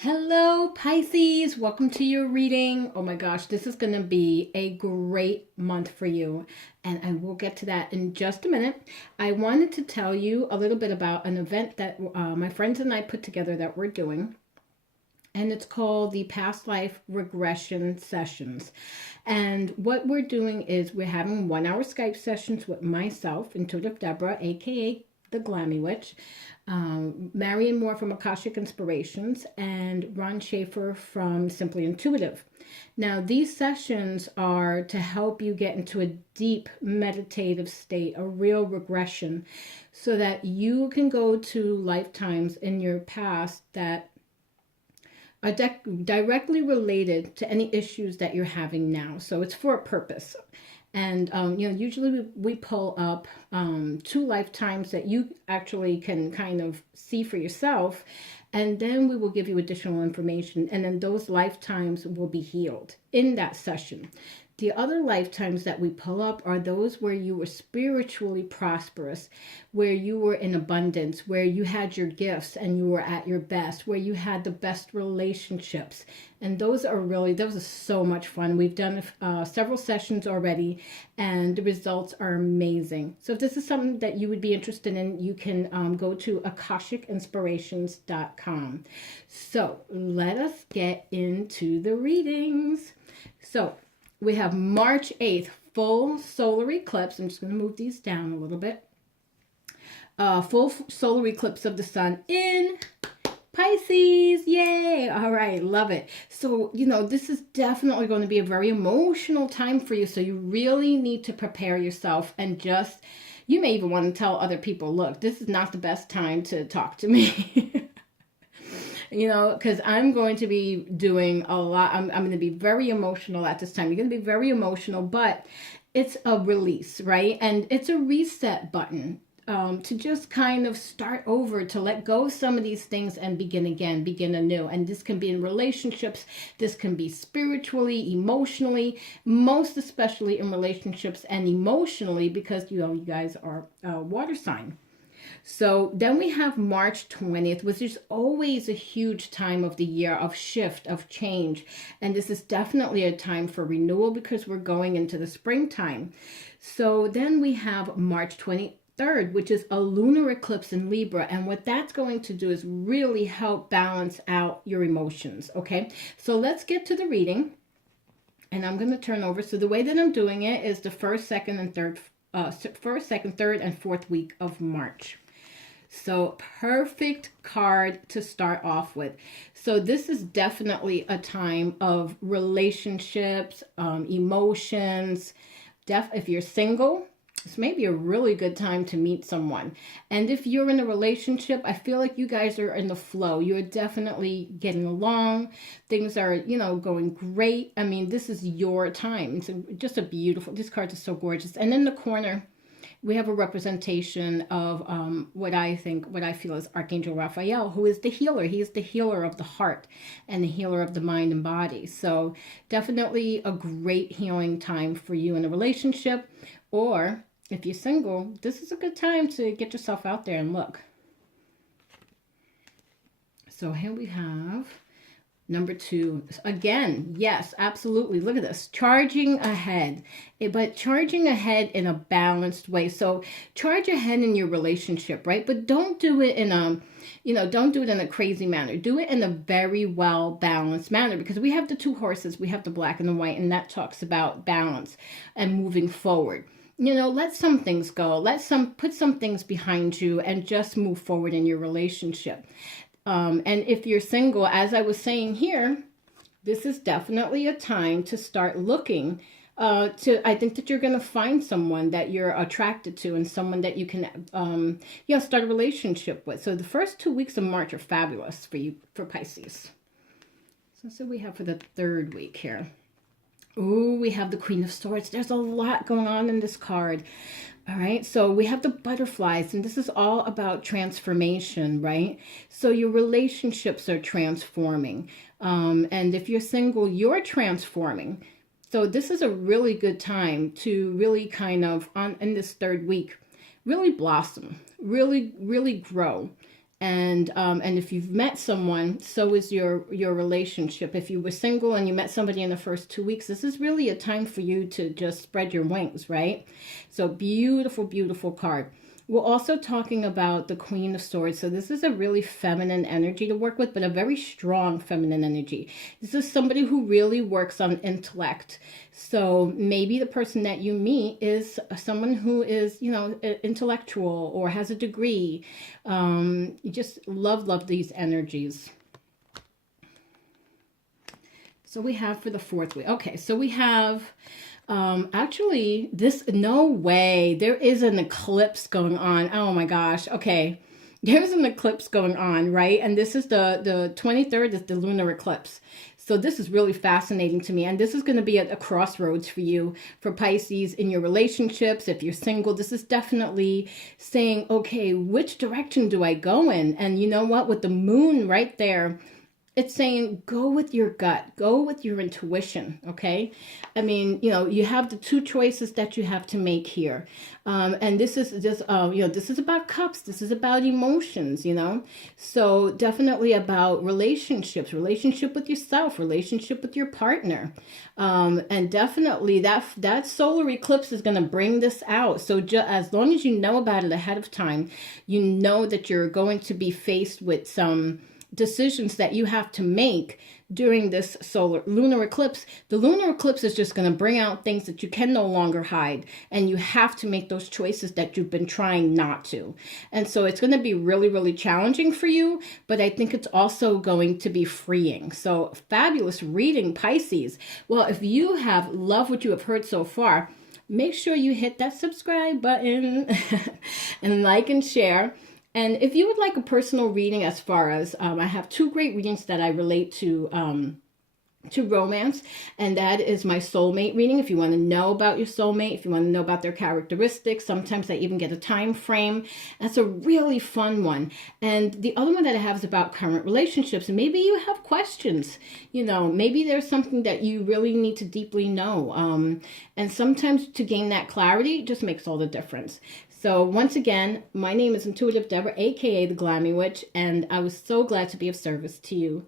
Hello, Pisces. Welcome to your reading. Oh my gosh, this is going to be a great month for you. And I will get to that in just a minute. I wanted to tell you a little bit about an event that my friends and I put together that we're doing. And it's called the Past Life Regression Sessions. And what we're doing is we're having 1 hour Skype sessions with myself, Intuitive Debra, aka the Glammy Witch, Marion Moore from Akashic Inspirations, and Ron Schaefer from Simply Intuitive. Now, these sessions are to help you get into a deep meditative state, a real regression, so that you can go to lifetimes in your past that are directly related to any issues that you're having now. So it's for a purpose. And, usually we pull up 2 lifetimes that you actually can kind of see for yourself. And then we will give you additional information. And then those lifetimes will be healed in that session. The other lifetimes that we pull up are those where you were spiritually prosperous, where you were in abundance, where you had your gifts and you were at your best, where you had the best relationships. And those are so much fun. We've done several sessions already, and the results are amazing. So if this is something that you would be interested in, you can go to akashicinspirations.com. So let us get into the readings. So we have March 8th, full solar eclipse. I'm just going to move these down a little bit. Full solar eclipse of the sun in Pisces. Yay. All right. Love it. So, this is definitely going to be a very emotional time for you. So you really need to prepare yourself and you may even want to tell other people, look, this is not the best time to talk to me. Because I'm going to be doing a lot. I'm going to be very emotional at this time. You're going to be very emotional, but it's a release, right? And it's a reset button to just kind of start over, to let go of some of these things and begin again, begin anew. And this can be in relationships. This can be spiritually, emotionally, most especially in relationships and emotionally, because, you guys are a water sign. So then we have March 20th, which is always a huge time of the year of shift, of change. And this is definitely a time for renewal because we're going into the springtime. So then we have March 23rd, which is a lunar eclipse in Libra. And what that's going to do is really help balance out your emotions. Okay, so let's get to the reading. And I'm going to turn over. So the way that I'm doing it is the first, second, third, and fourth week of March. So perfect card to start off with. So this is definitely a time of relationships, emotions. If you're single, this may be a really good time to meet someone. And if you're in a relationship, I feel like you guys are in the flow. You're definitely getting along. Things are, going great. I mean, this is your time. It's just this card is so gorgeous. And in the corner, we have a representation of what I feel is Archangel Raphael, who is the healer. He is the healer of the heart and the healer of the mind and body. So definitely a great healing time for you in a relationship. Or if you're single, this is a good time to get yourself out there and look. So here we have number 2. Again, yes, absolutely. Look at this. Charging ahead. But charging ahead in a balanced way. So charge ahead in your relationship, right? But don't do it in don't do it in a crazy manner. Do it in a very well balanced manner, because we have the 2 horses. We have the black and the white, and that talks about balance and moving forward. Let some things go. Put some things behind you and just move forward in your relationship. And if you're single, as I was saying here, this is definitely a time to start looking I think that you're going to find someone that you're attracted to and someone that you can, start a relationship with. So the first 2 weeks of March are fabulous for you, for Pisces. So we have for the 3rd week here. Ooh, we have the Queen of Swords. There's a lot going on in this card. All right, so we have the butterflies, and this is all about transformation, right? So your relationships are transforming. And if you're single, you're transforming. So this is a really good time to really kind of, in this 3rd week, really blossom, really, really grow. And if you've met someone, so is your relationship. If you were single and you met somebody in the first 2 weeks, this is really a time for you to just spread your wings, right? So beautiful, beautiful card. We're also talking about the Queen of Swords. So this is a really feminine energy to work with, but a very strong feminine energy. This is somebody who really works on intellect. So maybe the person that you meet is someone who is, you know, intellectual or has a degree. You just love these energies. So we have for the fourth week. Okay, so we have actually this, no way, there is an eclipse going on. Oh my gosh. Okay, there's an eclipse going on, right? And this is the 23rd is the lunar eclipse. So this is really fascinating to me. And this is going to be at a crossroads for you, for Pisces, in your relationships. If you're single, this is definitely saying, okay, which direction do I go in? And you know what? With the moon right there, it's saying go with your gut, go with your intuition, okay? I mean, you know, you have the two choices that you have to make here. And this is just, you know, this is about cups. This is about emotions, you know? So definitely about relationships, relationship with yourself, relationship with your partner. And definitely that solar eclipse is going to bring this out. So as long as you know about it ahead of time, you know that you're going to be faced with some decisions that you have to make during this lunar eclipse. The lunar eclipse is just going to bring out things that you can no longer hide, and you have to make those choices that you've been trying not to. And so it's going to be really, really challenging for you, but I think it's also going to be freeing. So fabulous reading, Pisces. Well, if you have loved what you have heard so far, make sure you hit that subscribe button and like and share. And if you would like a personal reading, as far as I have two great readings that I relate to romance, and that is my soulmate reading. If you want to know about your soulmate, if you want to know about their characteristics, sometimes I even get a time frame. That's a really fun one. And the other one that I have is about current relationships. And maybe you have questions, you know, maybe there's something that you really need to deeply know. And sometimes to gain that clarity just makes all the difference. So once again, my name is Intuitive Debra, aka the Glammy Witch, and I was so glad to be of service to you.